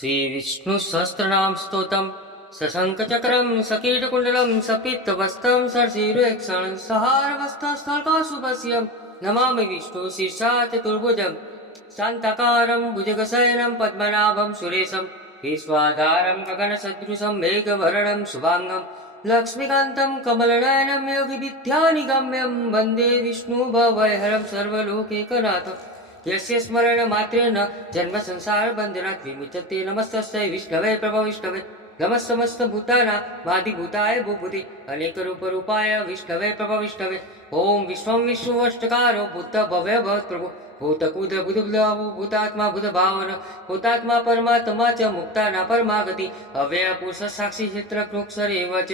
श्रीविष्णुसहस्रनाम स्तोत्रम सशंखचक्रम सकीटकुंडलम सपित्तवस्त्रम सरसीरुक्षण सहारवस्थस्थलकाशुभस्यं नमामि विष्णु शीर्षा चतुर्भुजं शान्ताकारं भुजगशयनं पद्मनाभं सुरेशं विश्वाधारं गगनसदृशं मेघवर्णं शुभांगं लक्ष्मीकान्तं कमलनयनं योगिविद्यानिगम्यं वन्दे विष्णुभवैहरं सर्वलोकैकनाथम् यस्य स्मरणमात्रेण जन्म संसार बंधनात् विमुच्यते। नमस्तस्यै विष्णवे प्रभो विष्णवे नमः समस्तभूतानामादिभूताय भूभुते अनेकरूपरूपाय विष्णवे प्रभो विष्णवे ओम विश्वं विष्णुवष्टकारो भूत भव्य भवत् प्रभु भूतकुद बुधुब्लवो भूतात्मा बुधभावन भूतात्मा परमात्मा च मुक्ताना परमागति अव्यय पुरुष साक्षी क्षेत्र कृक्षरेव च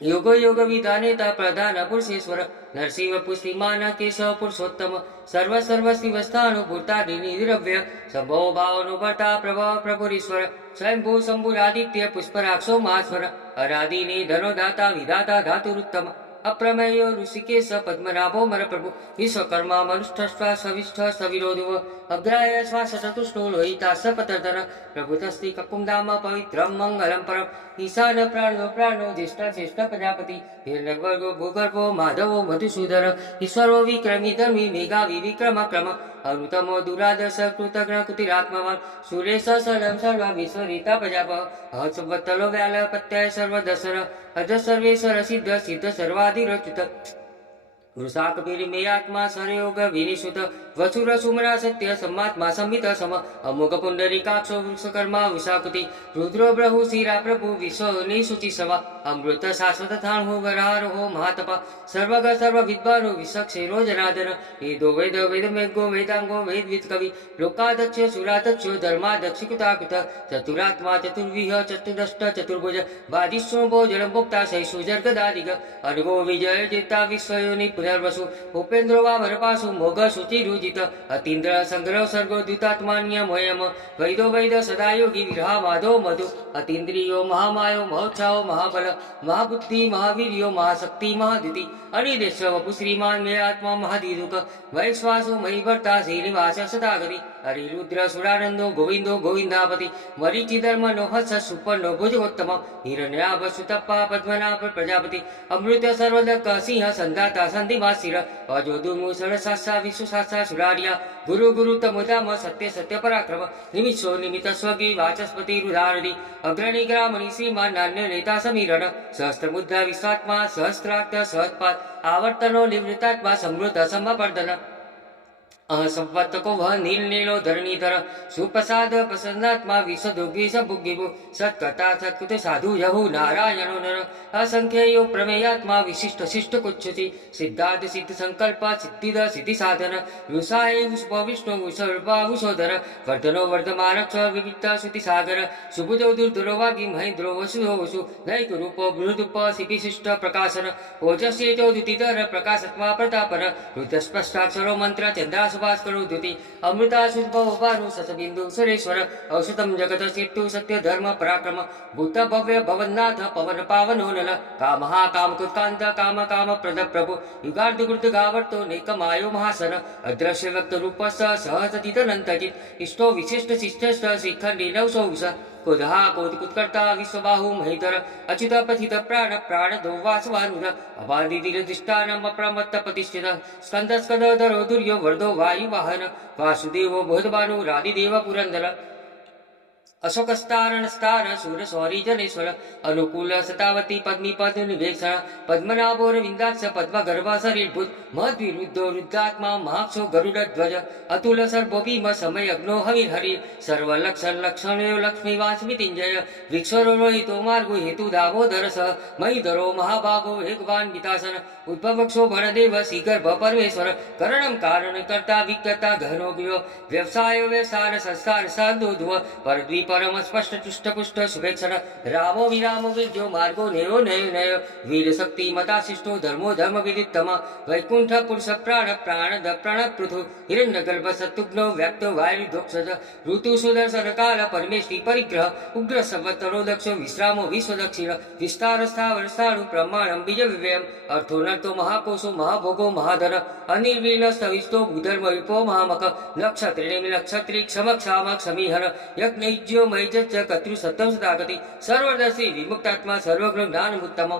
योग योग विधानेता प्रधान पुरुषेश्वर नरसिंह पुष्टिमान केशव पुरुषोत्तम सर्व सर्व शिवस्थानु भूतादि निरव्य संभव भावनुभर्ता प्रभव प्रभुरीश्वर स्वयंभू शंभुरादित्य पुष्पराक्षो मास्वर अरादि निधनो दाता विधाता धातुरुत्तम अप्रमेयो ऋषिकेश पद्मनाभो मर प्रभु विश्वकर्मा मनुष्ठस्वा सविष्ठ सविरोधो अग्राय श्वास चतुष्णो लोहिता सपतर्धन प्रभुतस्ति ककुंधाम पवित्रं मंगलम परम ईशान प्राणो प्राणो ज्येष्ठ ज्येष्ठ प्रजापति हिरण्यवर्गो भूगर्भो माधवो मधुसूदन ईश्वरो विक्रमी धर्मी मेघावी विक्रम क्रम अरुतमो दुरादश कृतघ्न कुतिरात्मवान् सुरेश सर्वं सर्व विश्वरीता प्रजाप हंसवत्तलो व्याल प्रत्यय सर्वदशन अज सर्वेश्वर सिद्ध सिद्ध सर्वाधिरच्युत वृषाकपिरिमेयात्मा सरयोग विनिषुत वसुर सुमरा सत्य सम्मात्मा संहित सम अमुक पुंडरीकाक्षो वृक्षकर्मा विशाकुति रुद्रो ब्रहु शिरा प्रभु विश्व निशुचि सवा अमृत शाश्वत थाणु वरारोहो महातपा सर्वग सर्व विद्वानो विशक्षेरो जनार्दन वेदो वेद वेदमेघो वेदांगो वेदविद कवि लोकाध्यक्ष सुराध्यक्ष धर्माध्यक्ष कृताकृत चतुरात्मा चतुर्विह चतुर्दष्ट चतुर्भुज वादिष्णो भोजन भोक्ता शैषु जर्गदादिग अर्गो विजय जेता विश्वयोनि पुनर्वसु उपेन्द्रो वा वरपासु मोघ शुचिरुजित अतीन्द्र संग्रह सर्गो द्युतात्मान्यमयम वैदो वैद सदा योगी विरहा माधो मधु अतीन्द्रियो महामायो महोत्साहो महाबल महाबुद्धि महावीर्यो महाशक्ति महादिति अनिदेश वपु श्रीमान मे आत्मा महादीदुक वैश्वासो मयि भर्ता श्रीनिवास सदागति हरिरुद्र सुरानंदो गोविंदो गोविंदापति मरीचिधर्म नोहस सुपर्णो भुजोत्तम हिरण्याभ सुतप्पा पद्मनाभ प्रजापति अमृत सर्वदक सिंह संधाता संधिमाशिर अजोदुमुषण सासा विश्व सासा सुरारिया गुरु गुरु तमुदाम सत्य सत्य पराक्रम निमिषो निमित स्वगी वाचस्पति रुदारदि अग्रणी ग्रामणि श्रीमान नान्य नेता समीरण सहस्त्रमुद्रा विश्वात्मा सहस्त्रार्थ सहत्पाद आवर्तनो निवृत्तात्मा समृद्ध समपर्दन संपत्तको वह नील नीलो धरणीधर सुप्रसाद प्रसन्नात्मा विशदोगी सबुगिबु सत्कथा सत्कृत साधु यहु नारायणो नर असंख्ययो प्रमेयात्मा विशिष्ट शिष्ट कुच्छति सिद्धार्थ सिद्ध संकल्प सिद्धिद सिद्धि साधन रुषाय विष्णु विसर्वाभूषोधर वर्धनो वर्धमान विविक्त श्रुति सागर सुबुधो दुर्धरो वागी महेन्द्रो वसुधो वसु नैक रूपो बृहदुप शिपिशिष्ट प्रकाशन ओजस्येतो द्युतिधर प्रकाशत्मा प्रतापर रुद्रस्पष्टाक्षरो मंत्र चंद्रास भास्करो द्युति अमृता शुद्भव पारु ससबिंदु सुरेश्वर औषधम जगत सेतु सत्य धर्म पराक्रम भूत भव्य भवन्नाथ पवन पावनो नल कामः कामकुत्कांत काम काम प्रद प्रभु युगार्ध गुर्ध गावर्तो नेकमायो महासन अदृश्य व्यक्त रूप सहसतितनंतजित इष्टो विशिष्ट शिष्टस्त श्रीखंडी नवसौष कुदहा कोटिकुत्कर्ता विश्वबाहु महीधर अच्युत पथित प्राण प्राण दो वासवानुर अबाधिधीर दृष्टानम अप्रमत्त प्रतिष्ठित स्कंद स्कंदधरो दुर्यो वर्धो वायु वाहन वासुदेवो बोधभानु राधिदेव पुरंदर अशोकस्तारण स्तार सूर सौरी जनेश्वर अनुकूल सतावती पद्मी पद निवेक्षण पद्मनाभोर विंदाक्ष पद्म गर्भ शरीरभूत मद्विरुद्धो रुद्रात्मा महाक्षो गरुड़ ध्वज अतुल सर्वोपीम समय अग्नो हविर हरि सर्व लक्षण लक्षणयो लक्ष्मी वास्मितिंजय वृक्षरो रोहितो मार्गो हेतु दामोदर सह महीधरो महाभागो हेगवान वितासन उद्भवक्षो भणदेव श्रीगर्भ परमेश्वर करणम कारण कर्ता विकर्ता घनो गृह व्यवसाय व्यवसाय संस्कार साधो परद्वीप परम स्पष्ट तुष्ट पुष्ट शुभेक्षण रामो विरामो विजयो मार्गो नयो नयो नय वीर शक्ति मता शिष्टो धर्मो धर्म विदितम वैकुंठ पुरुष प्राण प्राण द प्रण पृथु हिरण्य गर्भ सत्युग्नो व्याप्त वायु दोक्षज ऋतु सुदर्शन काल परमेष्टि परिग्रह उग्र संवत्सरो दक्ष विश्रामो विश्व दक्षिण विस्तार स्थावर स्थाणु प्रमाणम बीज विव्ययम अर्थो नर्तो महाकोशो महाभोगो महाधर अनिर्वीण स्थविष्टो भूधर्म विपो महामक नक्षत्रिणी नक्षत्री क्षम क्षाम क्षमीहर यज्ञ तेजो मयि च कर्तृ सत्यम सदागति सर्वदर्शी विमुक्तात्मा सर्वज्ञ ज्ञान मुत्तम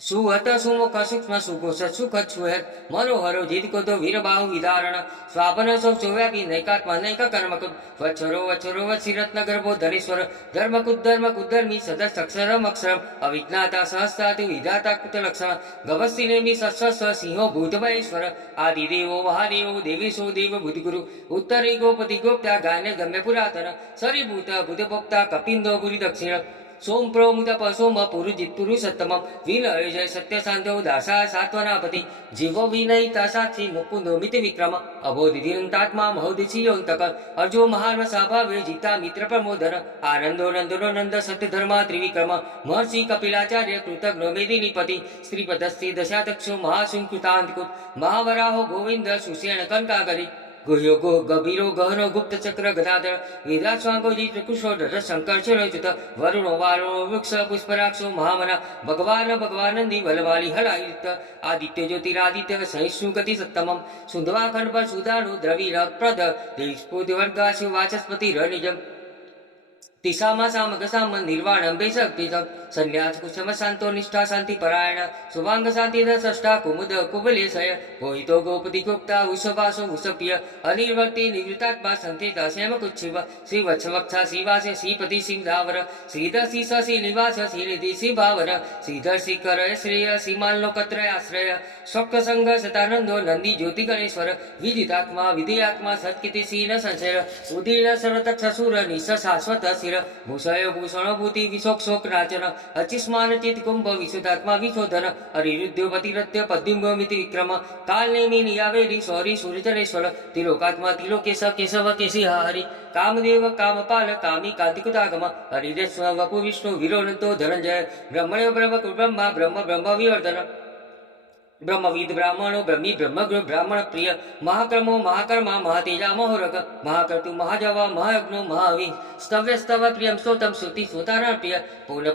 सुहत सुमुख सूक्ष्म सुकोश सुख सुहत मनोहरो जित को तो वीर बाहु विदारण स्वापन सौ व्यापी नैकात्मा नैक कर्मकुद वच्छरो वत्सिरत्न गर्भो धनेश्वर धर्मकुद धर्मी सदस अक्षरम अक्षरम अविज्ञाता सहस्तातु विधाता कुत लक्षण गवस्ति नेमि सत्स सिंहो भूतमहेश्वर आदिदेवो महादेवो देवेशो देव भूतिगुरु उत्तरे गोपति गोप्ता गायन गम्य पुरातन सरिभूत बुधभोक्ता कपिंदो पुरी दक्षिण सोम प्रोमुत सोम पुरुजित पुरुषोत्तम विनय जय सत्य शांतो दासा सात्वनापति जीवो विनयिता साक्षी मुकुंदो मिति विक्रम अबोधितात्मा महोदिशीयोन्तक अर्जो महान स्वाभावे जिता मित्र प्रमोदन आनंदो नंदनो नंद सत्य धर्मा त्रिविक्रम महर्षि कपिलाचार्य कृतज्ञ मेदिनीपति श्रीपदस्ति दशादक्षो महाशुंकृतांतकुत महावराहो गोविंद सुषेण कनकागरी गुह्यो गो गभीरो गहनो गुप्त चक्र गदाधर वेदास्वांगो जित कुशोधर शंकर चरणच्युत वरुणो वारुणो वृक्ष पुष्पराक्षो महामना भगवानंदी बलवाली हलायुक्त आदित्य ज्योतिरादित्य सहिष्णु गति सत्तमम सुंदवाखंड पर सुदानु द्रविर प्रद देवस्फूर्तिवर्गाशु वाचस्पति रनिजम तिसामा सामक साम निर्वाणम बेशक्तिजम संन्यास कुशम शांतो निष्ठा शांति परायण शुभांग शांति षष्ठा कुमुद कुबलेशय गोहितो गोपति गुप्ता वृषभासो वृषप्रिय अनिर्वर्ति निवृत्तात्मा संतेता श्याम कुच्छिव श्री वत्सवक्षा श्रीवास श्रीपति सिंहावर श्रीधर श्री शशि निवास श्रीनिधि श्री भावर श्रीधर श्रीकर श्रेय श्रीमान लोकत्रय आश्रय शोक संग सतानंदो नंदी ज्योति गणेश्वर विदितात्मा विधेयात्मा सत्कृति श्री संशय उदीर्ण सर्वतक्ष सुर निश शाश्वत शिर भूषय भूषण भूति विशोक नाचन अचिस्मान चित कुंभ विशुद्धात्मा विशोधन अरिरुद्योपतिरत्य पद्युम्भमिति विक्रम काल नेमि नियावेरी सौरी सूर्यजनेश्वर तिलोकात्मा तिलोकेश केशव केशी हरि कामदेव कामपाल कामी कांतिकुतागम हरिदेश्वर वपु विष्णु विरोनतो धनंजय ब्रह्मण्य ब्रह्म ब्रह्म विवर्धन ब्रह्मविद ब्राह्मणो ब्रह्मी ब्रह्मगुरु ब्राह्मण प्रिय महाक्रमो महाकर्मा महातेजा महोरग महाकर्तु महाजवा महायज्ञो महावि स्तव्य स्तव प्रियम स्तोतम श्रुति श्रोतारण प्रिय पूर्ण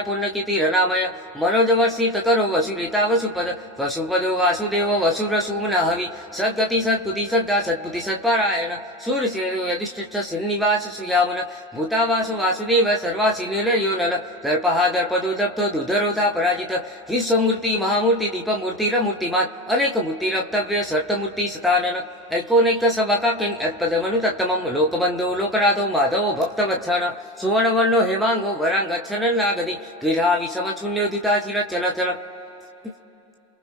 पुण्य कीर्ति रनामय मनोजवर्षित करो वसुलिता वसुपद वसुपदो वासुदेव वसुरसुमना हवि सद्गति सत्पुति सद्दा सत्पुति सत्पारायण सूर्यसेनो यदिष्ठ श्रीनिवास सुयामन भूतावासो वासुदेव सर्वासि निलयो नल दर्पहा दर्पदो दप्तो दुधरोधा पराजित विश्वमूर्ति महामूर्ति दीप मूर्ति मूर्तिमान अनेक मूर्ति रक्तव्य सर्तमूर्ति सतानन ऐकोनैक सभा किं यत्पदमनु तत्तमं लोकबंधो लोकनाथो माधवो भक्तवत्सल सुवर्णवर्णो हेमांगो वरांगच्छन नागदी द्विधा विषमशून्योदिता चिर चल चल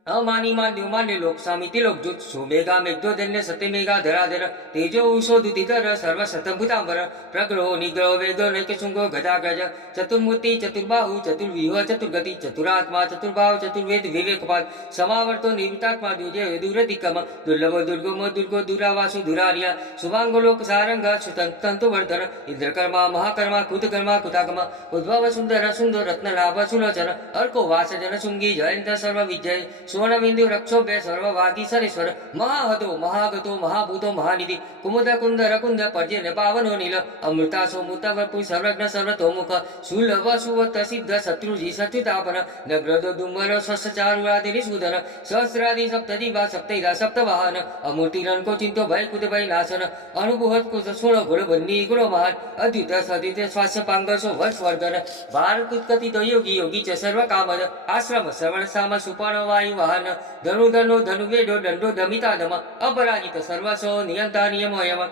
अमानी मान्यो मान्य लोक सामिति लोकजुत सुमेघा मेघ्दोधन्य सत्य मेघा धराधर तेजो उषो दुतिधर सर्व शतभूतांबर प्रग्रहो निग्रहो वेदो नैकशृंगो गदा गज चतुर्मूर्ति चतुर्बाहु चतुर्व्यूह चतुर्गति चतुरात्मा चतुर्भाव चतुर्वेद विवेकपाल समावर्तो निवृत्तात्मा दुर्जय दुरधिकम दुर्लभो दुर्गमो दुर्गो दुरावासु दुरार्य शुभांगो लोक सारंग सुतंतु वर्धन इंद्रकर्मा महाकर्मा कुतकर्मा कुताकमा उद्भव सुंदर सुंदर रत्न लाभ सुलोचन अर्को वास जन शुंगी जयंत सर्व विजय सुवर्णबिंदु रक्षोभ्य सर्ववादी सरेश्वर महाहतो महागतो महाभूतो महानिधि कुमुद कुंदर कुंद पर्जन्य पावनो नील अमृतासो मुतवपु सर्वज्ञ सर्वतोमुख सुलभ सुवत सिद्ध शत्रुजी सत्युतापन नग्रदो दुम्बर स्वस्थचारुरादि सुदन सहस्रादि सप्तजीवा सप्तैदा सप्तवाहन अमूर्तिरनको चिंतो भय कुद भय नाशन अनुभूत कुश सोल गुण बन्नी गुण महान अद्युत सदित स्वास्य पांगसो वर्षवर्धन भारत उत्कथित योगी योगी च सर्व कामद आश्रम श्रवण साम सुपर्ण वायु वाहन धनु धनुवेदो दंडो दमिता दम अपराजित सर्वसो नियंता नियमोयम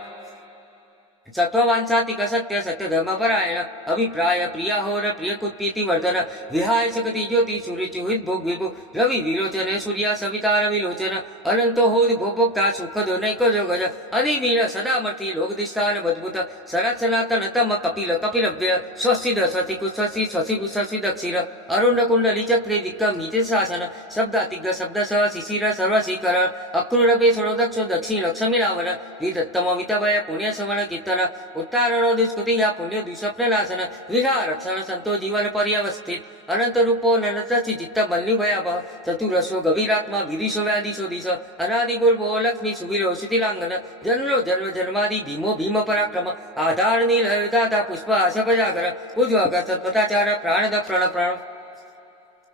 सत्ववांसातिक सत्य सत्य धर्म परायण अभिप्राय प्रियाहोर प्रिय कुत्पीति वर्धन विहाय सकति ज्योति सूर्य चुहित भोग विभु रवि विलोचन सूर्या सविता रविलोचन अनंतो होद भोक्ता सुख दो नैको जो गज अनिवीर सदामर्ति लोक दिष्टान बद्भुत सरत सनातन तम कपिल कपिलव्य स्वस्तिद स्वस्तिकु स्वस्ति स्वस्तिकु स्वस्ति दक्षिर अरुण कुंडली चक्रे दिक्कम निज शासन शब्दातिग शब्द सह शिशिर सर्वशीकरण अक्रूरपे षोडक्षो दक्षिण लक्ष्मी रावण विदत्तम वितभय पुण्य सवण कीर्तन उत्तारण दुष्कृति या पुण्य दुष्स्वप्न नाशन विधा रक्षण संतो जीवन पर्यवस्थित अनंत रूपो ननतचि चित्त बल्ली भयावह चतुरस्व गभीरात्मा विदिशो व्यादिशो दिश अनादि गुर्भो लक्ष्मी सुवीरो सुतिलांगन जन्मो जन्म जन्मादि भीमो भीम पराक्रम आधार नील दाता पुष्प आशपजागर उज्ज्वल सत्पताचार प्राणद प्रण प्राण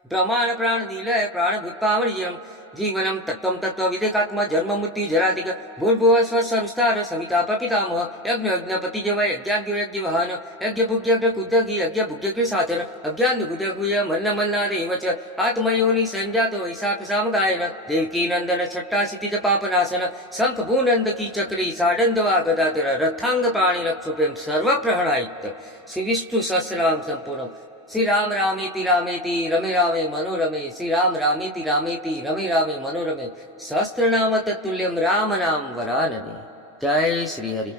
ब्रह्मांड प्राण नीलय प्राण भूतपावणीयम जीवनं तत्त्वं तत्त्वविदेकात्मा जन्म मृत्यु जराधिक भूर्भुवः स्वसंस्कार सविता प्रपितामह यज्ञ यज्ञपतिजवय यज्ञाग्निर्यज्ञवाहन यज्ञभुग्यग्रकुदगी यज्ञभुग्यग्रसाधन अज्ञानगुदगुय मन्नमन्नादेव च आत्मयोनि संजातो वैशाखसामगायन देवकी नंदन छट्टाशीति च पापनाशन शंख भूनंद की चक्री साडंदवा गदाधर रथांग प्राणी रक्षोप्यम सर्वप्रहणायुक्त श्री विष्णु सहस्रनाम संपूर्ण श्री राम रामेति रमे रामे मनोरमे श्री राम रामेति रमे रामे मनोरमे सहस्रनाम तत्तुल्यम राम नाम वरानने। जय श्री हरि।